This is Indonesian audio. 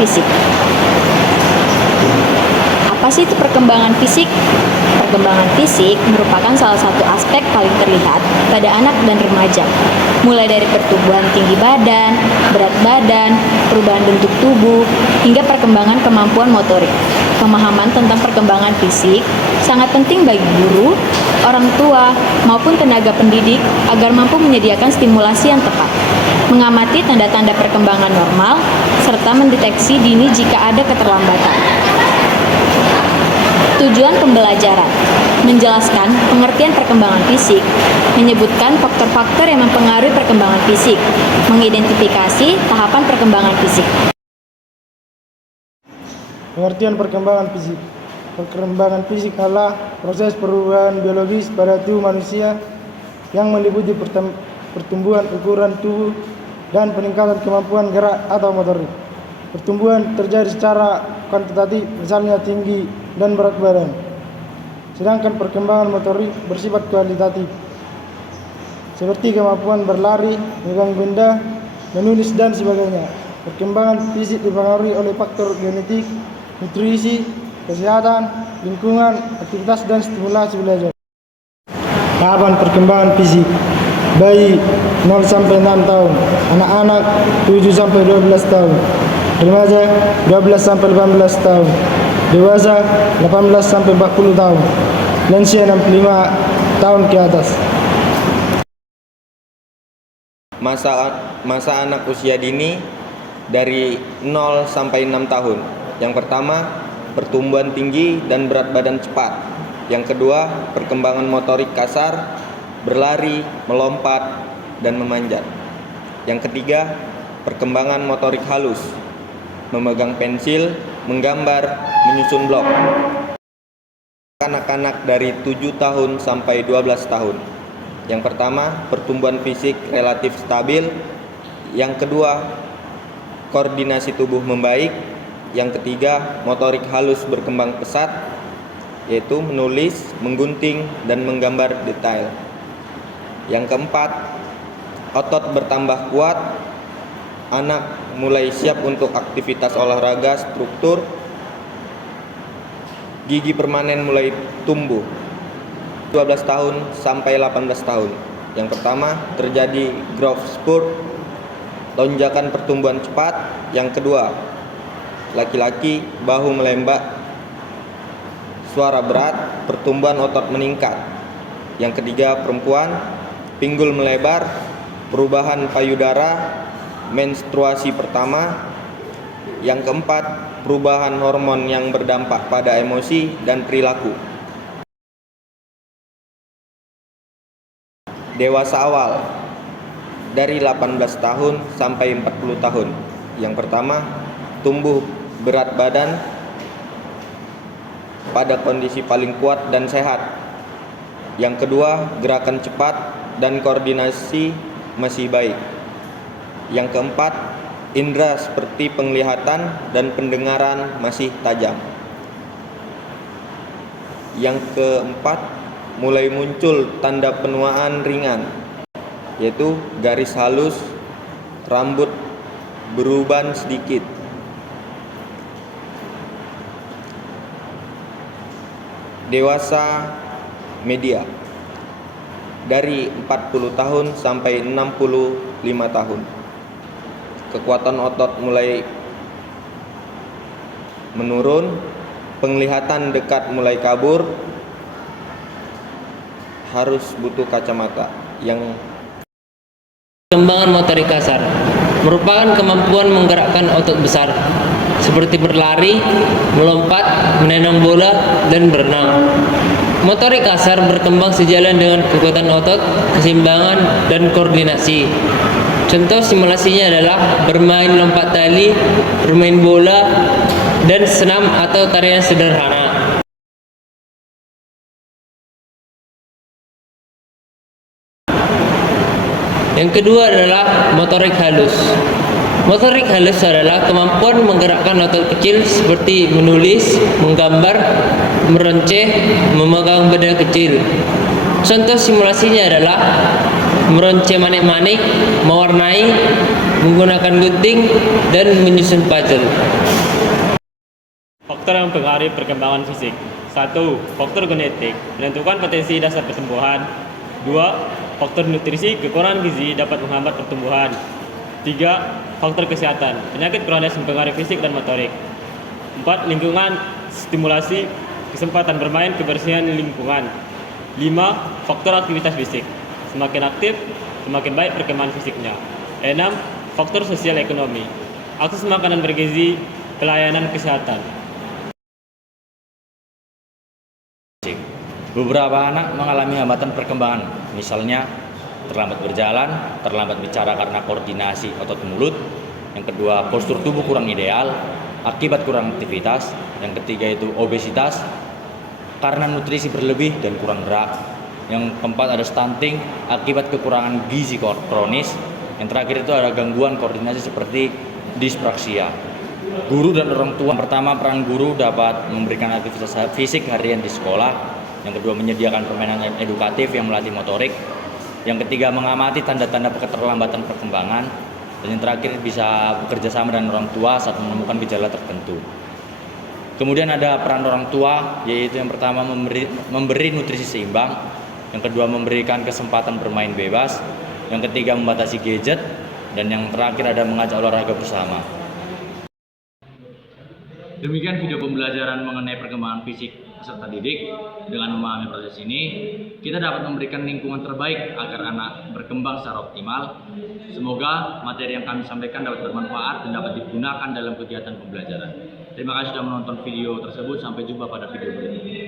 fisik. Apa sih itu perkembangan fisik? Perkembangan fisik merupakan salah satu aspek paling terlihat pada anak dan remaja, mulai dari pertumbuhan tinggi badan, berat badan, perubahan bentuk tubuh, hingga perkembangan kemampuan motorik. Pemahaman tentang perkembangan fisik sangat penting bagi guru, orang tua, maupun tenaga pendidik agar mampu menyediakan stimulasi yang tepat, mengamati tanda-tanda perkembangan normal, serta mendeteksi dini jika ada keterlambatan. Tujuan pembelajaran menjelaskan pengertian perkembangan fisik, menyebutkan faktor-faktor yang mempengaruhi perkembangan fisik, mengidentifikasi tahapan perkembangan fisik. Pengertian perkembangan fisik. Perkembangan fisik adalah proses perubahan biologis pada tubuh manusia yang meliputi pertumbuhan ukuran tubuh dan peningkatan kemampuan gerak atau motorik. Pertumbuhan terjadi secara kuantitatif, misalnya tinggi dan berat badan. Sedangkan perkembangan motorik bersifat kualitatif, seperti kemampuan berlari, memegang benda, menulis, dan sebagainya. Perkembangan fisik dipengaruhi oleh faktor genetik, nutrisi, kesehatan, lingkungan, aktivitas, dan stimulasi belajar. Tahapan perkembangan fisik: bayi 0 sampai 6 tahun, anak-anak 7 sampai 12 tahun, remaja 12 sampai 18 tahun, dewasa 18 sampai 40 tahun, lansia 65 tahun ke atas. Masa anak usia dini dari 0 sampai 6 tahun. Yang pertama, pertumbuhan tinggi dan berat badan cepat. Yang kedua, perkembangan motorik kasar, berlari, melompat, dan memanjat. Yang ketiga, perkembangan motorik halus, memegang pensil, menggambar, menyusun blok. Anak-anak dari 7 tahun sampai 12 tahun. Yang pertama, pertumbuhan fisik relatif stabil. Yang kedua, koordinasi tubuh membaik. Yang ketiga, motorik halus berkembang pesat, yaitu menulis, menggunting, dan menggambar detail. Yang keempat, otot bertambah kuat. Anak mulai siap untuk aktivitas olahraga struktur. Gigi permanen mulai tumbuh 12 tahun sampai 18 tahun. Yang pertama, terjadi growth spurt, lonjakan pertumbuhan cepat. Yang kedua, laki-laki bahu melembab, suara berat, pertumbuhan otot meningkat. Yang ketiga, perempuan pinggul melebar, perubahan payudara, menstruasi pertama. Yang keempat, perubahan hormon yang berdampak pada emosi dan perilaku. Dewasa awal dari 18 tahun sampai 40 tahun. Yang pertama, tumbuh berat badan pada kondisi paling kuat dan sehat. Yang kedua, gerakan cepat dan koordinasi masih baik. Yang keempat, indera seperti penglihatan dan pendengaran masih tajam. Yang keempat, mulai muncul tanda penuaan ringan, yaitu garis halus, rambut beruban sedikit. Dewasa media dari 40 tahun sampai 65 tahun. Kekuatan otot mulai menurun, penglihatan dekat mulai kabur, harus butuh kacamata. Yang perkembangan motorik kasar merupakan kemampuan menggerakkan otot besar seperti berlari, melompat, menendang bola, dan berenang. Motorik kasar berkembang sejalan dengan kekuatan otot, keseimbangan, dan koordinasi. Contoh simulasinya adalah bermain lompat tali, bermain bola, dan senam atau tarian sederhana. Yang kedua adalah motorik halus. Motorik halus adalah kemampuan menggerakkan otot kecil seperti menulis, menggambar, meronceh, memegang benda kecil. Contoh simulasinya adalah meronce manik-manik, mewarnai, menggunakan gunting, dan menyusun puzzle. Faktor yang mempengaruhi perkembangan fisik. 1. Faktor genetik, menentukan potensi dasar pertumbuhan. 2. Faktor nutrisi, kekurangan gizi dapat menghambat pertumbuhan. 3. Faktor kesehatan, penyakit kronis mempengaruhi fisik dan motorik. 4. Lingkungan, stimulasi, kesempatan bermain, kebersihan lingkungan. 5. Faktor aktivitas fisik, semakin aktif, semakin baik perkembangan fisiknya. 6. Faktor sosial ekonomi, akses makanan bergizi, pelayanan kesehatan. Beberapa anak mengalami hambatan perkembangan, misalnya terlambat berjalan, terlambat bicara karena koordinasi otot mulut. Yang kedua, postur tubuh kurang ideal akibat kurang aktivitas. Yang ketiga itu obesitas karena nutrisi berlebih dan kurang gerak. Yang keempat ada stunting akibat kekurangan gizi kronis. Yang terakhir itu ada gangguan koordinasi seperti dispraksia. Guru dan orang tua. Pertama, peran guru dapat memberikan aktivitas fisik harian di sekolah. Yang kedua, menyediakan permainan edukatif yang melatih motorik. Yang ketiga, mengamati tanda-tanda keterlambatan perkembangan. Dan yang terakhir, bisa bekerja sama dengan orang tua saat menemukan gejala tertentu. Kemudian ada peran orang tua, yaitu yang pertama memberi nutrisi seimbang. Yang kedua, memberikan kesempatan bermain bebas. Yang ketiga, membatasi gadget. Dan yang terakhir ada mengajak olahraga bersama. Demikian video pembelajaran mengenai perkembangan fisik peserta didik. Dengan memahami proses ini, kita dapat memberikan lingkungan terbaik agar anak berkembang secara optimal. Semoga materi yang kami sampaikan dapat bermanfaat dan dapat digunakan dalam kegiatan pembelajaran. Terima kasih sudah menonton video tersebut. Sampai jumpa pada video berikutnya.